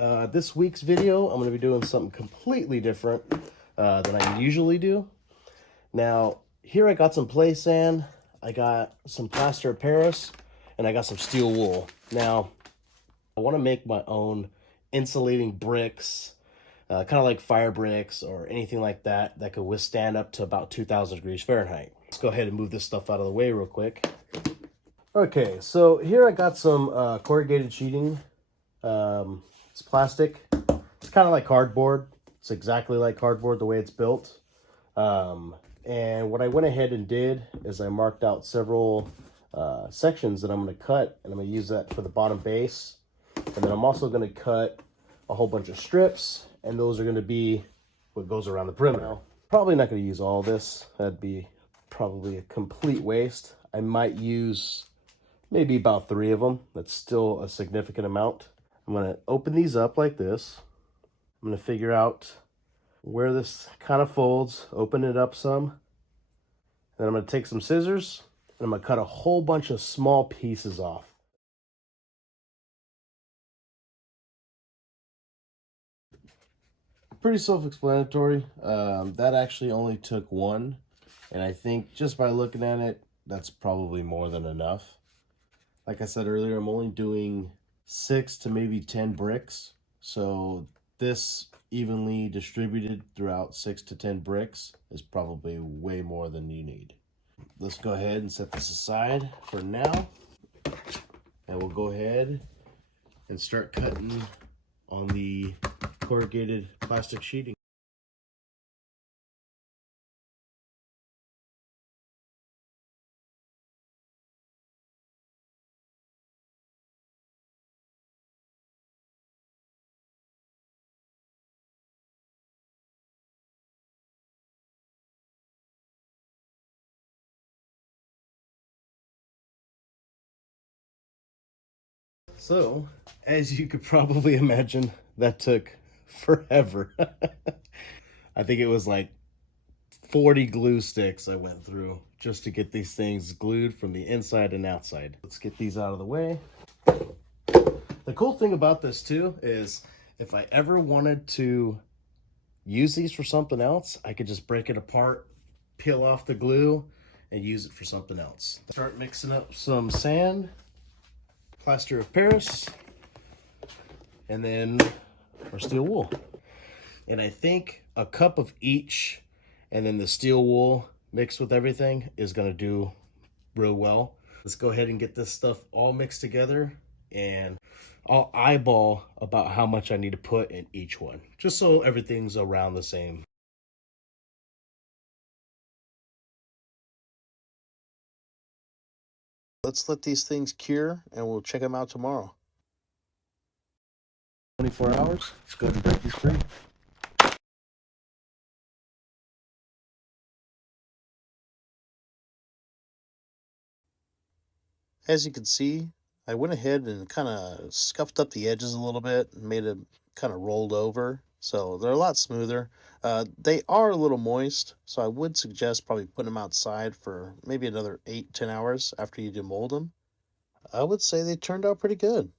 This week's video, I'm going to be doing something completely different than I usually do. Now, here I got some play sand, I got some Plaster of Paris, and I got some steel wool. Now, I want to make my own insulating bricks, kind of like Firebricks or anything like that that could withstand up to about 2,000 degrees Fahrenheit. Let's go ahead and move this stuff out of the way real quick. Okay, so here I got some corrugated sheeting. It's plastic. It's kind of like cardboard. It's exactly like cardboard the way it's built. And what I went ahead and did is I marked out several sections that I'm going to cut, and I'm going to use that for the bottom base. And then I'm also going to cut a whole bunch of strips, and those are going to be what goes around the perimeter. Probably not going to use all this. That'd be probably a complete waste. I might use maybe about 3 of them. That's still a significant amount. I'm going to open these up like this. I'm going to figure out where this kind of folds, open it up some. Then I'm going to take some scissors and I'm going to cut a whole bunch of small pieces off. Pretty self-explanatory. That actually only took 1. And I think just by looking at it, that's probably more than enough. Like I said earlier, I'm only doing 6 to maybe 10 bricks. So this evenly distributed throughout 6 to 10 bricks is probably way more than you need. Let's go ahead and set this aside for now. And we'll go ahead and start cutting on the corrugated plastic sheeting. So, as you could probably imagine, that took forever. I think it was like 40 glue sticks I went through just to get these things glued from the inside and outside. Let's get these out of the way. The cool thing about this too is if I ever wanted to use these for something else, I could just break it apart, peel off the glue, and use it for something else. Start mixing up some sand, Plaster of Paris, and then our steel wool. And I think a cup of each and then the steel wool mixed with everything is going to do real well. Let's go ahead and get this stuff all mixed together, and I'll eyeball about how much I need to put in each one, just so everything's around the same. Let's let these things cure and we'll check them out tomorrow. 24 hours. Let's go ahead and break these free. As you can see, I went ahead and kind of scuffed up the edges a little bit and made them kind of rolled over, so they're a lot smoother. They are a little moist, so I would suggest probably putting them outside for maybe another 8-10 hours after you demold them. I would say they turned out pretty good.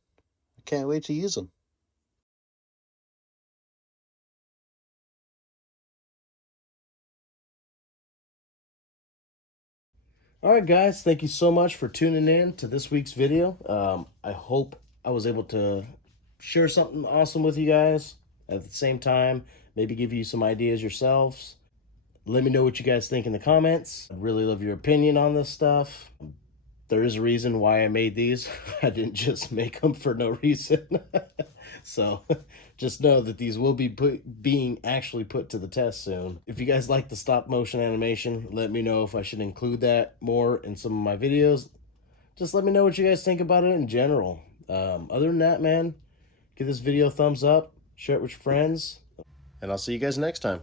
I can't wait to use them. All right, guys, thank you so much for tuning in to this week's video. I hope I was able to share something awesome with you guys. At the same time, maybe give you some ideas yourselves. Let me know what you guys think in the comments. I'd really love your opinion on this stuff. There is a reason why I made these. I didn't just make them for no reason. So just know that these will be being actually put to the test soon. If you guys like the stop motion animation, let me know if I should include that more in some of my videos. Just let me know what you guys think about it in general. Other than that, man, give this video a thumbs up, share it with your friends, and I'll see you guys next time.